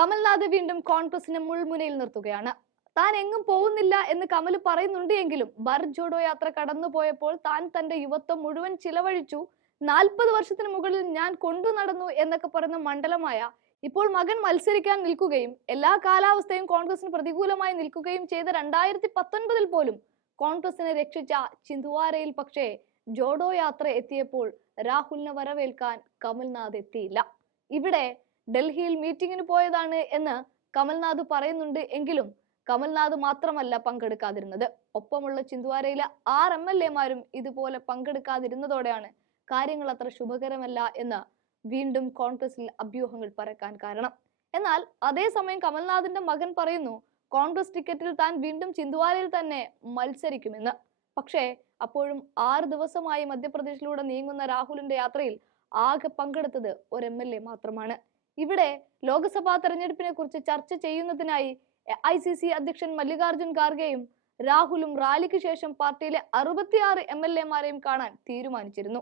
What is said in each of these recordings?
കമൽനാഥ് വീണ്ടും കോൺഗ്രസിനെ മുൾമുനയിൽ നിർത്തുകയാണ്. താൻ എങ്ങും പോകുന്നില്ല എന്ന് കമൽ പറയുന്നുണ്ട് എങ്കിലും ഭരത് ജോഡോ യാത്ര കടന്നുപോയപ്പോൾ താൻ തന്റെ യുവത്വം മുഴുവൻ ചിലവഴിച്ചു. നാൽപ്പത് വർഷത്തിന് മുകളിൽ ഞാൻ കൊണ്ടു നടന്നു എന്നൊക്കെ പറയുന്ന മണ്ഡലമായ ഇപ്പോൾ മകൻ മത്സരിക്കാൻ നിൽക്കുകയും എല്ലാ കാലാവസ്ഥയും കോൺഗ്രസിന് പ്രതികൂലമായി നിൽക്കുകയും ചെയ്ത രണ്ടായിരത്തി പത്തൊൻപതിൽ പോലും കോൺഗ്രസിനെ രക്ഷിച്ച ചിന്തുവാരയിൽ പക്ഷേ ജോഡോ യാത്ര എത്തിയപ്പോൾ രാഹുലിനെ വരവേൽക്കാൻ കമൽനാഥ് എത്തിയില്ല. ഇവിടെ ഡൽഹിയിൽ മീറ്റിംഗിന് പോയതാണ് എന്ന് കമൽനാഥ് പറയുന്നുണ്ട് എങ്കിലും കമൽനാഥ് മാത്രമല്ല പങ്കെടുക്കാതിരുന്നത്. ഒപ്പമുള്ള ചിന്തുവാരയിലെ ആറ് എം എൽ എമാരും ഇതുപോലെ പങ്കെടുക്കാതിരുന്നതോടെയാണ് കാര്യങ്ങൾ അത്ര ശുഭകരമല്ല എന്ന് വീണ്ടും കോൺഗ്രസിൽ അഭ്യൂഹങ്ങൾ പരക്കാൻ കാരണം. എന്നാൽ അതേസമയം കമൽനാഥിന്റെ മകൻ പറയുന്നു കോൺഗ്രസ് ടിക്കറ്റിൽ താൻ വീണ്ടും ചിന്തുവാരയിൽ തന്നെ മത്സരിക്കുമെന്ന്. പക്ഷേ അപ്പോഴും ആറ് ദിവസമായി മധ്യപ്രദേശിലൂടെ നീങ്ങുന്ന രാഹുലിന്റെ യാത്രയിൽ ആകെ പങ്കെടുത്തത് ഒരു എം എൽ എ മാത്രമാണ്. ഇവിടെ ലോക്സഭാ തെരഞ്ഞെടുപ്പിനെ കുറിച്ച് ചർച്ച ചെയ്യുന്നതിനായി ഐ സി സി അധ്യക്ഷൻ മല്ലികാർജുൻ ഖാർഗെയും രാഹുലും റാലിക്ക് ശേഷം പാർട്ടിയിലെ അറുപത്തിയാറ് എം എൽ എമാരെയും കാണാൻ തീരുമാനിച്ചിരുന്നു.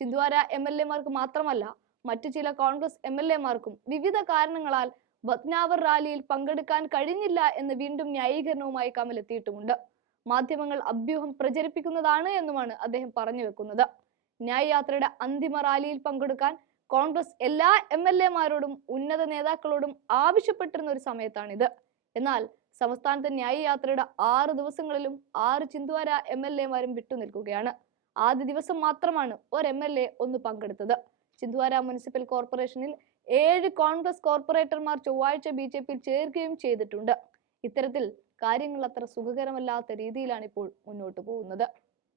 ചിന്ദ്വാര എം എൽ എമാർക്ക് മാത്രമല്ല മറ്റു ചില കോൺഗ്രസ് എം എൽ എമാർക്കും വിവിധ കാരണങ്ങളാൽ ബത്നാവർ റാലിയിൽ പങ്കെടുക്കാൻ കഴിഞ്ഞില്ല എന്ന് വീണ്ടും ന്യായീകരണവുമായി കമലെത്തിയിട്ടുമുണ്ട്. മാധ്യമങ്ങൾ അഭ്യൂഹം പ്രചരിപ്പിക്കുന്നതാണ് എന്നുമാണ് അദ്ദേഹം പറഞ്ഞു വെക്കുന്നത്. ന്യായയാത്രയുടെ അന്തിമ റാലിയിൽ പങ്കെടുക്കാൻ കോൺഗ്രസ് എല്ലാ എം എൽ എമാരോടും ഉന്നത നേതാക്കളോടും ആവശ്യപ്പെട്ടിരുന്ന ഒരു സമയത്താണിത്. എന്നാൽ സംസ്ഥാനത്തെ ന്യായ യാത്രയുടെ ആറ് ദിവസങ്ങളിലും ആറ് ചിന്തുവാര എം എൽ എമാരും വിട്ടുനിൽക്കുകയാണ്. ആദ്യ ദിവസം മാത്രമാണ് ഒരു എം എൽ എ ഒന്ന് പങ്കെടുത്തത്. ചിന്തുവാര മുനിസിപ്പൽ കോർപ്പറേഷനിൽ ഏഴ് കോൺഗ്രസ് കോർപ്പറേറ്റർമാർ ചൊവ്വാഴ്ച ബി ജെ പിയിൽ ചേർക്കുകയും ചെയ്തിട്ടുണ്ട്. ഇത്തരത്തിൽ കാര്യങ്ങൾ അത്ര സുഖകരമല്ലാത്ത രീതിയിലാണ് ഇപ്പോൾ മുന്നോട്ട് പോകുന്നത്.